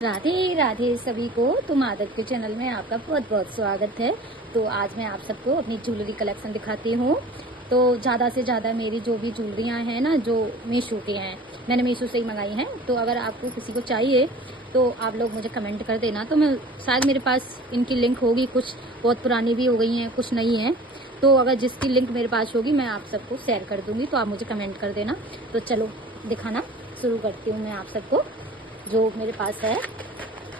राधे राधे सभी को। तुम आदत के चैनल में आपका बहुत बहुत स्वागत है। तो आज मैं आप सबको अपनी ज्वेलरी कलेक्शन दिखाती हूँ। तो ज़्यादा से ज़्यादा मेरी जो भी ज्वेलरियाँ हैं ना, जो मीशो के हैं, मैंने मीशो से ही मंगाई हैं। तो अगर आपको किसी को चाहिए तो आप लोग मुझे कमेंट कर देना। तो मैं शायद मेरे पास इनकी लिंक होगी, कुछ बहुत पुरानी भी हो गई हैं, कुछ नई हैं। तो अगर जिसकी लिंक मेरे पास होगी मैं आप सबको शेयर कर दूँगी, तो आप मुझे कमेंट कर देना। तो चलो दिखाना शुरू करती हूँ मैं आप सबको जो मेरे पास है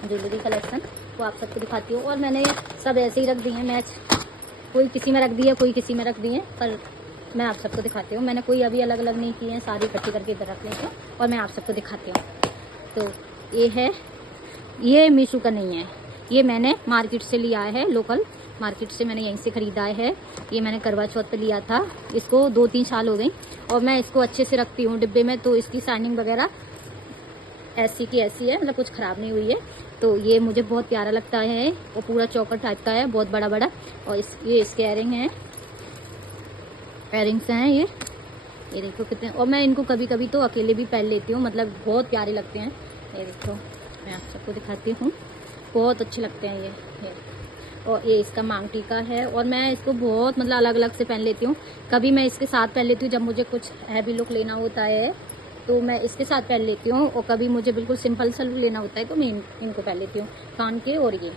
ज्वेलरी कलेक्शन, वो आप सबको दिखाती हूँ। और मैंने सब ऐसे ही रख दी हैं, मैच कोई किसी में रख दी है, कोई किसी में रख दी है, पर मैं आप सबको दिखाती हूँ। मैंने कोई अभी अलग अलग नहीं की है, सारी इकट्ठी करके इधर रख लेती हूँ और मैं आप सबको दिखाती हूँ। तो ये है, ये मीशो का नहीं है, ये मैंने मार्केट से लिया है, लोकल मार्केट से मैंने यहीं से ख़रीदा है। ये मैंने करवा चौथ पे लिया था, इसको 2-3 साल हो गई और मैं इसको अच्छे से रखती हूँ डिब्बे में। तो इसकी शाइनिंग वगैरह ऐसी की ऐसी है, मतलब कुछ ख़राब नहीं हुई है। तो ये मुझे बहुत प्यारा लगता है, वो पूरा चौकर टाइप का है, बहुत बड़ा बड़ा। और ये इसके एयरिंग हैं, एयरिंग्स हैं ये देखो कितने। और मैं इनको कभी कभी तो अकेले भी पहन लेती हूँ, मतलब बहुत प्यारे लगते हैं। ये देखो मैं आप सबको दिखाती हूँ, बहुत अच्छे लगते हैं ये। और ये इसका मांग टीका है और मैं इसको बहुत मतलब अलग अलग से पहन लेती हूँ। कभी मैं इसके साथ पहन लेती हूँ जब मुझे कुछ हैवी लुक लेना होता है, तो मैं इसके साथ पहन लेती हूँ। और कभी मुझे बिल्कुल सिंपल सा लुक लेना होता है तो मैं इनको पहन लेती हूँ, कान के। और ये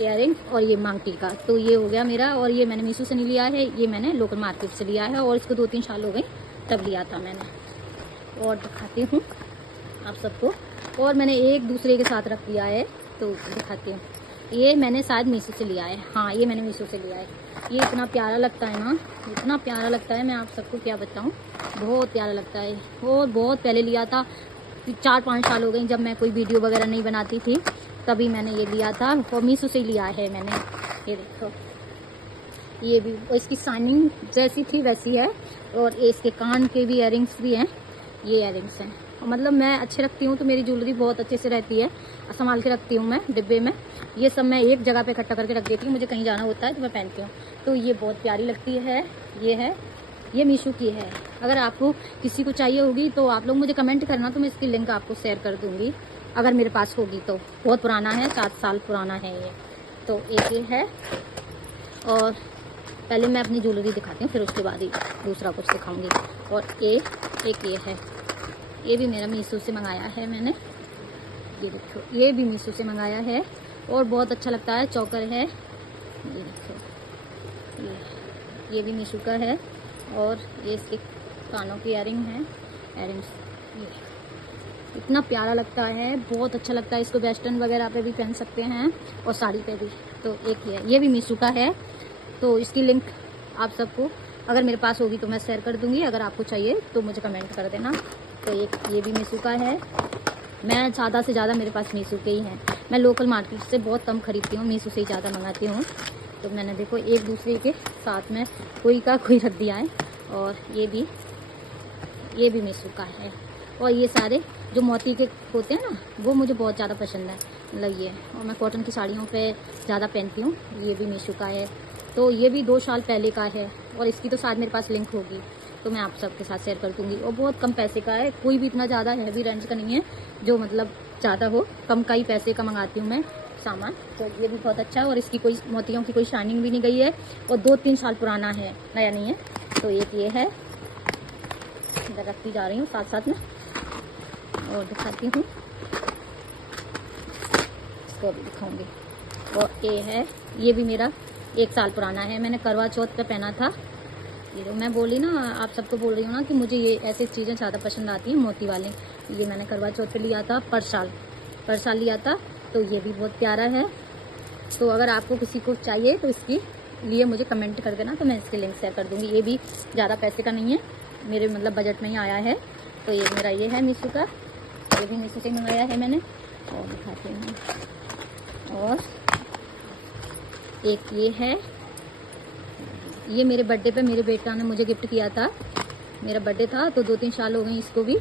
इयरिंग और ये मांग टीका, तो ये हो गया मेरा। और ये मैंने मीशो से नहीं लिया है, ये मैंने लोकल मार्केट से लिया है और इसको 2-3 साल हो गए तब लिया था मैंने। और दिखाती हूँ आप सबको, और मैंने एक दूसरे के साथ रख दिया है तो दिखाती हूँ। ये मैंने शायद मीशो से लिया है, हाँ ये मैंने मीशो से लिया है। ये इतना प्यारा लगता है ना, इतना प्यारा लगता है, मैं आप सबको क्या बताऊँ, बहुत प्यारा लगता है। और बहुत पहले लिया था, 4-5 साल हो गए जब मैं कोई वीडियो वगैरह नहीं बनाती थी, तभी मैंने ये लिया था और मीशो से ही लिया है मैंने। ये देखो ये भी, और इसकी शाइनिंग जैसी थी वैसी है। और ये इसके कान के भी इयरिंग्स भी हैं, ये इयरिंग्स हैं। मतलब मैं अच्छे रखती हूँ तो मेरी ज्वेलरी बहुत अच्छे से रहती है, संभाल के रखती हूँ मैं डिब्बे में। ये सब मैं एक जगह पे इकट्ठा करके रख देती हूँ, मुझे कहीं जाना होता है तो मैं पहनती हूँ। तो ये बहुत प्यारी लगती है, ये है, ये मीशो की है। अगर आपको किसी को चाहिए होगी तो आप लोग मुझे कमेंट करना, तो मैं इसकी लिंक आपको शेयर कर दूँगी अगर मेरे पास होगी तो। बहुत पुराना है, 7 साल पुराना है ये। तो एक ये है, और पहले मैं अपनी ज्वेलरी दिखाती हूँ, फिर उसके बाद ही दूसरा कुछ दिखाऊंगी। और एक ये है, ये भी मेरा मीशो से मंगाया है मैंने। ये देखो ये भी मीशो से मंगाया है और बहुत अच्छा लगता है, चौकर है। ये देखो ये भी मीशो का है। और ये इसके कानों की इयरिंग है, इयरिंग्स। ये इतना प्यारा लगता है, बहुत अच्छा लगता है। इसको वेस्टर्न वगैरह पे भी पहन सकते हैं और साड़ी पे भी। तो एक ये भी मीशो का है। तो इसकी लिंक आप सबको अगर मेरे पास होगी तो मैं शेयर कर दूंगी, अगर आपको चाहिए तो मुझे कमेंट कर देना। तो ये भी मीशो का है। मैं ज़्यादा से ज़्यादा मेरे पास मीशो के ही हैं, मैं लोकल मार्केट से बहुत कम खरीदती हूँ, मीशो से ही ज़्यादा मंगाती हूँ। तो मैंने देखो एक दूसरे के साथ में कोई का कोई रख दिया है। और ये भी मीशो का है। और ये सारे जो मोती के होते हैं ना, वो मुझे बहुत ज़्यादा पसंद है, मतलब ये। और मैं कॉटन की साड़ियों पे ज़्यादा पहनती हूँ। ये भी मीशो का है। तो ये भी 2 साल पहले का है और इसकी तो शायद मेरे पास लिंक होगी, तो मैं आप सबके साथ शेयर कर दूँगी। और बहुत कम पैसे का है, कोई भी इतना ज़्यादा हैवी रेंज का नहीं है जो मतलब ज़्यादा हो, कम का ही पैसे का मंगाती हूँ मैं सामान। तो ये भी बहुत अच्छा है और इसकी कोई मोतियों की कोई शाइनिंग भी नहीं गई है और 2-3 साल पुराना है, नया नहीं है। तो एक ये है, इधर रखती जा रही हूँ साथ साथ में और दिखाती हूँ, इसको भी दिखाऊंगी। और ये है, ये भी मेरा 1 साल पुराना है, मैंने करवा चौथ पे पहना था। ये मैं बोली ना, आप सबको बोल रही हूँ ना कि मुझे ये ऐसी चीज़ें ज़्यादा पसंद आती हैं, मोती वाले। ये मैंने करवा चौथ पे लिया था, पर साल लिया था। तो ये भी बहुत प्यारा है। तो अगर आपको किसी को चाहिए तो इसकी लिए मुझे कमेंट कर देना, तो मैं इसकी लिंक शेयर कर दूँगी। ये भी ज़्यादा पैसे का नहीं है, मेरे मतलब बजट में ही आया है। तो ये मेरा ये है मीशो का, ये भी मीशो से मंगाया है मैंने। और दिखाती हूँ। और एक ये है, ये मेरे बर्थडे पे मेरे बेटा ने मुझे गिफ्ट किया था। मेरा बर्थडे था तो 2-3 साल हो गए, इसको भी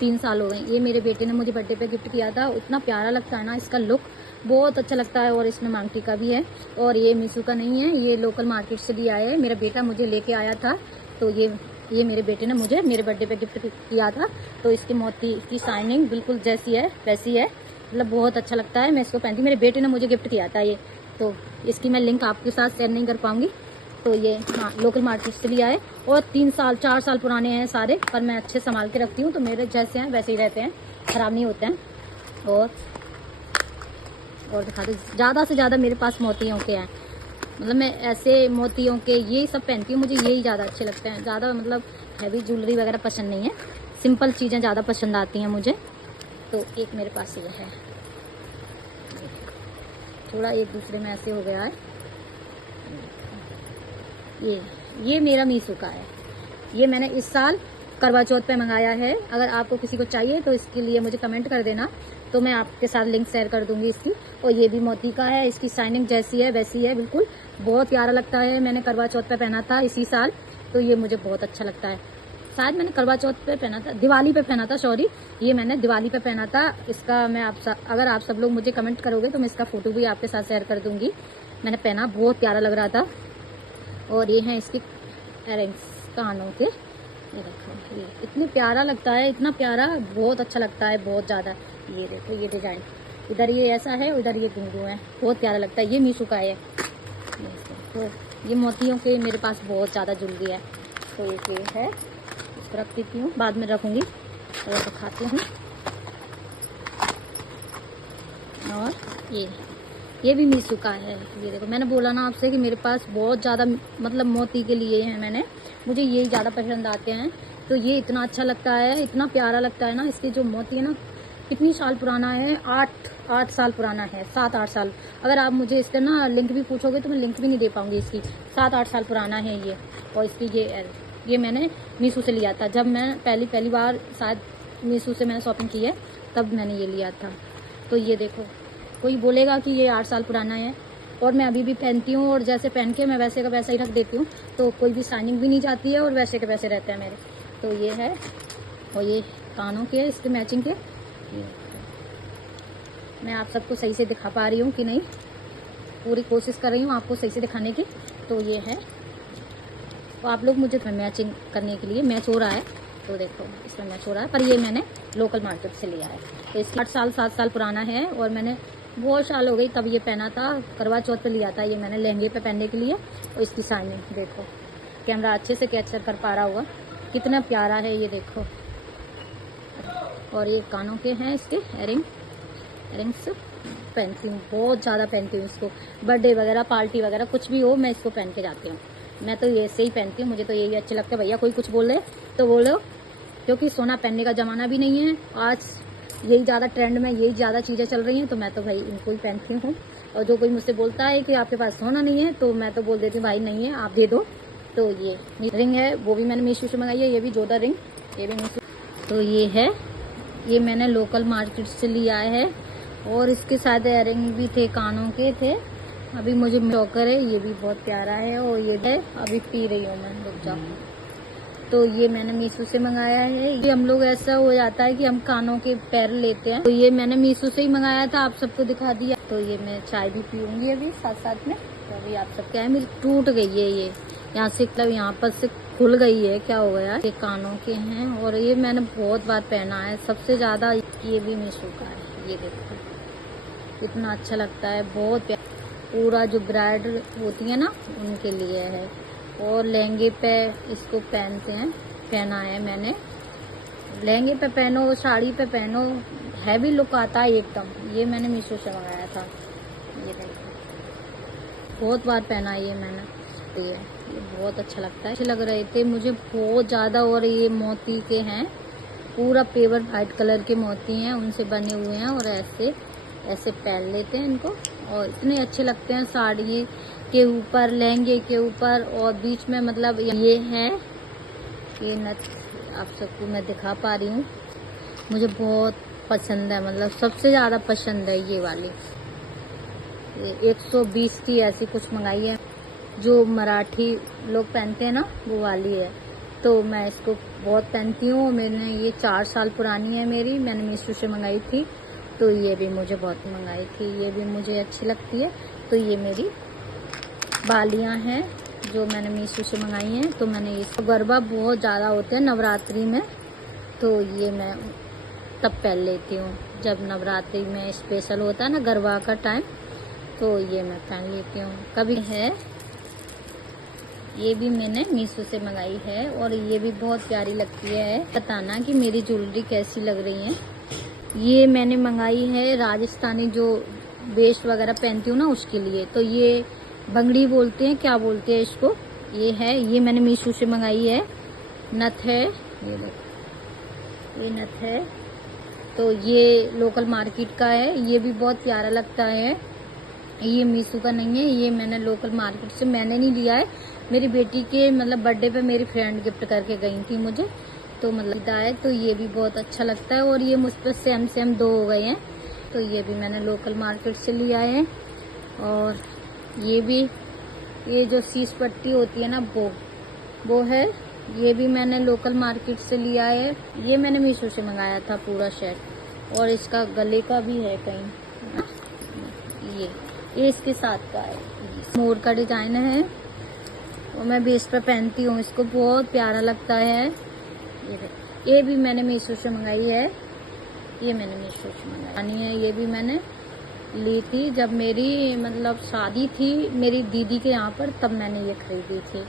3 साल हो गए। ये मेरे बेटे ने मुझे बर्थडे पे गिफ्ट किया था। इतना प्यारा लगता है ना, इसका लुक बहुत अच्छा लगता है। और इसमें मांग टीका भी है। और ये मीशो का नहीं है, ये लोकल मार्केट से लिया है, मेरा बेटा मुझे लेके आया था। तो ये मेरे बेटे ने मुझे मेरे बर्थडे पे गिफ्ट किया था। तो इसके मोती की शाइनिंग बिल्कुल जैसी है वैसी है। मतलब बहुत अच्छा लगता है। मैं इसको पहनती हूँ, मेरे बेटे ने मुझे गिफ्ट किया था ये, तो इसकी मैं लिंक आपके साथ शेयर नहीं कर पाऊँगी। तो ये हाँ लोकल मार्केट से लिया है और 3-4 साल पुराने हैं सारे, पर मैं अच्छे संभाल के रखती हूँ। तो मेरे जैसे हैं वैसे ही रहते हैं, ख़राब नहीं होते हैं। और दिखा दो, ज़्यादा से ज़्यादा मेरे पास मोतियों के हैं। मतलब मैं ऐसे मोतियों के ये सब पहनती हूँ, मुझे यही ज़्यादा अच्छे लगते हैं। ज़्यादा मतलब हैवी ज्वेलरी वगैरह पसंद नहीं है, सिंपल चीज़ें ज़्यादा पसंद आती हैं मुझे। तो एक मेरे पास ये है, थोड़ा एक दूसरे में ऐसे हो गया है। ये मेरा मीशो का है, ये मैंने इस साल करवा चौथ पे मंगाया है। अगर आपको किसी को चाहिए तो इसके लिए मुझे कमेंट कर देना, तो मैं आपके साथ लिंक शेयर कर दूंगी इसकी। और ये भी मोती का है, इसकी शाइनिंग जैसी है वैसी है बिल्कुल, बहुत प्यारा लगता है। मैंने करवा चौथ पे पहना था इसी साल, तो ये मुझे बहुत अच्छा लगता है। शायद मैंने करवा चौथ पे पहना था, दिवाली पे पहना था, सॉरी, ये मैंने दिवाली पे पहना था। इसका मैं अगर आप सब लोग मुझे कमेंट करोगे तो मैं इसका फोटो भी आपके साथ शेयर कर दूंगी। मैंने पहना, बहुत प्यारा लग रहा था। और ये हैं इसकी इयररिंग्स कानों के, ये देखो, ये इतनी प्यारा लगता है, इतना प्यारा, बहुत अच्छा लगता है, बहुत ज़्यादा। ये देखो ये डिज़ाइन, इधर ये ऐसा है, उधर ये घुंघरू है, बहुत प्यारा लगता है। ये मीशो का है। तो ये मोतियों के मेरे पास बहुत ज़्यादा ज्वेलरी है। तो एक ये है, इसको रख देती हूँ, बाद में रखूँगी और दिखाती हूँ। और ये भी मीशो का है। ये देखो, मैंने बोला ना आपसे कि मेरे पास बहुत ज़्यादा मतलब मोती के लिए हैं मैंने, मुझे यही ज़्यादा पसंद आते हैं। तो ये इतना अच्छा लगता है, इतना प्यारा लगता है ना। इसके जो मोती है ना, कितनी साल पुराना है, 8 साल पुराना है, 7-8 साल। अगर आप मुझे इसका ना लिंक भी पूछोगे तो मैं लिंक भी नहीं दे पाऊँगी इसकी, 7-8 साल पुराना है ये। और इसकी ये मैंने मीशो से लिया था, जब मैं पहली बार शायद मीशो से मैंने शॉपिंग की है, तब मैंने ये लिया था। तो ये देखो, कोई बोलेगा कि ये 8 साल पुराना है, और मैं अभी भी पहनती हूँ, और जैसे पहन के मैं वैसे का वैसा ही रख देती हूँ, तो कोई भी शाइनिंग भी नहीं जाती है और वैसे के वैसे रहते हैं मेरे। तो ये है, और ये कानों के इसके मैचिंग के। मैं आप सबको सही से दिखा पा रही हूँ कि नहीं, पूरी कोशिश कर रही हूँ आपको सही से दिखाने की। तो ये है, तो आप लोग मुझे मैचिंग करने के लिए मैच हो रहा है, तो देखो इसमें मैच हो रहा है। पर ये मैंने लोकल मार्केट से लिया है, तो इसकी 8-7 साल पुराना है, और मैंने बहुत साल हो गई तब ये पहना था, करवा चौथ पे लिया था ये मैंने लहंगे पे पहनने के लिए। और इसकी शाइनिंग देखो, कैमरा अच्छे से कैप्चर कर पा रहा होगा, कितना प्यारा है ये देखो। और ये कानों के हैं इसके इयररिंग्स, पहनती हूँ, बहुत ज़्यादा पहनती हूँ इसको, बर्थडे वगैरह पार्टी वगैरह कुछ भी हो मैं इसको पहन के जाती हूँ। मैं तो ऐसे ही पहनती हूँ, मुझे तो यही अच्छे लगते हैं। भैया कोई कुछ बोले तो बोलो, क्योंकि सोना पहनने का ज़माना भी नहीं है आज, यही ज़्यादा ट्रेंड में यही ज़्यादा चीज़ें चल रही हैं, तो मैं तो भाई इनको ही पहनती हूँ। और जो कोई मुझसे बोलता है कि आपके पास सोना नहीं है, तो मैं तो बोल देती हूँ भाई नहीं है, आप दे दो। तो ये रिंग है, वो भी मैंने मीशो से मंगाई है, ये भी जोधा रिंग, ये भी मीशो। तो ये है, ये मैंने लोकल मार्केट से लिया है, और इसके साथ इयररिंग भी थे, कानों के थे। अभी मुझे चौकर है, ये भी बहुत प्यारा है। और ये है, अभी पी रही हूँ मैं, रुक जाओ। तो ये मैंने मीशो से मंगाया है। ये हम लोग ऐसा हो जाता है कि हम कानों के पैर लेते हैं, तो ये मैंने मीशो से ही मंगाया था, आप सबको दिखा दिया। तो ये मैं चाय भी पीऊंगी अभी साथ में। तो अभी आप सब क्या है, मेरी टूट गई है ये, यहाँ से मतलब यहाँ पर से खुल गई है, क्या हो गया। ये कानों के हैं, और ये मैंने बहुत बार पहना है, सबसे ज्यादा ये भी मीशो का है। ये देखो कितना अच्छा लगता है, बहुत प्यारा, पूरा जो ब्राइड होती है ना उनके लिए है। और लहंगे पे इसको पहनते हैं, पहना है मैंने, लहंगे पे पहनो, साड़ी पे पहनो, हैवी लुक आता है एकदम। ये मैंने मीशो से मंगाया था, ये देखो बहुत बार पहना है ये मैंने। ये बहुत अच्छा लगता है, अच्छे लग रहे थे मुझे बहुत ज़्यादा। और ये मोती के हैं, पूरा पेवर वाइट कलर के मोती हैं, उनसे बने हुए हैं, और ऐसे पहन लेते हैं इनको, और इतने अच्छे लगते हैं साड़ी के ऊपर, लहंगे के ऊपर। और बीच में मतलब ये है, ये नथ आप सबको मैं दिखा पा रही हूँ, मुझे बहुत पसंद है, मतलब सबसे ज़्यादा पसंद है ये वाली। 120 की ऐसी कुछ मंगाई है, जो मराठी लोग पहनते हैं ना वो वाली है। तो मैं इसको बहुत पहनती हूँ, मैंने ये 4 साल पुरानी है मेरी, मैंने मीशो से मंगाई थी। तो ये भी मुझे बहुत मंगाई थी, ये भी मुझे अच्छी लगती है। तो ये मेरी बालियाँ हैं जो मैंने मीशो से मंगाई हैं। तो मैंने इसको, गरबा बहुत ज़्यादा होते हैं नवरात्रि में, तो ये मैं तब पहन लेती हूँ। जब नवरात्रि में स्पेशल होता है ना गरबा का टाइम, तो ये मैं पहन लेती हूँ। कभी है, ये भी मैंने मीशो से मंगाई है और ये भी बहुत प्यारी लगती है। बताना कि मेरी ज्वेलरी कैसी लग रही है। ये मैंने मंगाई है राजस्थानी जो वेस्ट वगैरह पहनती हूँ ना उसके लिए। तो ये बंगड़ी बोलते हैं, क्या बोलते हैं इसको, ये है। ये मैंने मीशो से मंगाई है। नथ है, ये देखो, ये नथ है। तो ये लोकल मार्केट का है। ये भी बहुत प्यारा लगता है। ये मीशो का नहीं है, ये मैंने लोकल मार्केट से, मैंने नहीं लिया है, मेरी बेटी के मतलब बर्थडे पे मेरी फ्रेंड गिफ्ट करके गई थी मुझे, तो मतलब है। तो ये भी बहुत अच्छा लगता है और ये मुझ पर सेम 2 हो गए हैं। तो ये भी मैंने लोकल मार्केट से लिया है। और ये भी, ये जो शीश पट्टी होती है ना वो है, ये भी मैंने लोकल मार्केट से लिया है। ये मैंने मीशो से मंगाया था पूरा सेट। और इसका गले का भी है कहीं, ये इसके साथ का है। मोर का डिजाइन है और मैं बेस पर पहनती हूँ इसको, बहुत प्यारा लगता है। ये भी मैंने मीशो से मंगाई है। ये मैंने मीशो से मंगाई है। ये भी मैंने ली थी जब मेरी मतलब शादी थी मेरी दीदी के यहाँ पर, तब मैंने ये खरीदी थी,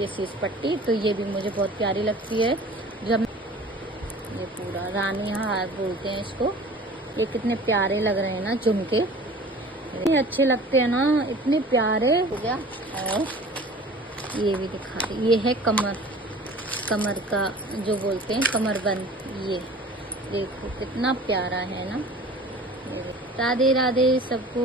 ये शीश पट्टी। तो ये भी मुझे बहुत प्यारी लगती है। जब ये पूरा रानी हार बोलते हैं इसको, ये कितने प्यारे लग रहे हैं ना झुमके, इतने अच्छे लगते हैं ना, इतने प्यारे हो गया। और ये भी दिखा दे, ये है कमर का जो बोलते हैं कमरबंद, ये देखो कितना प्यारा है ना। राधे राधे सबको।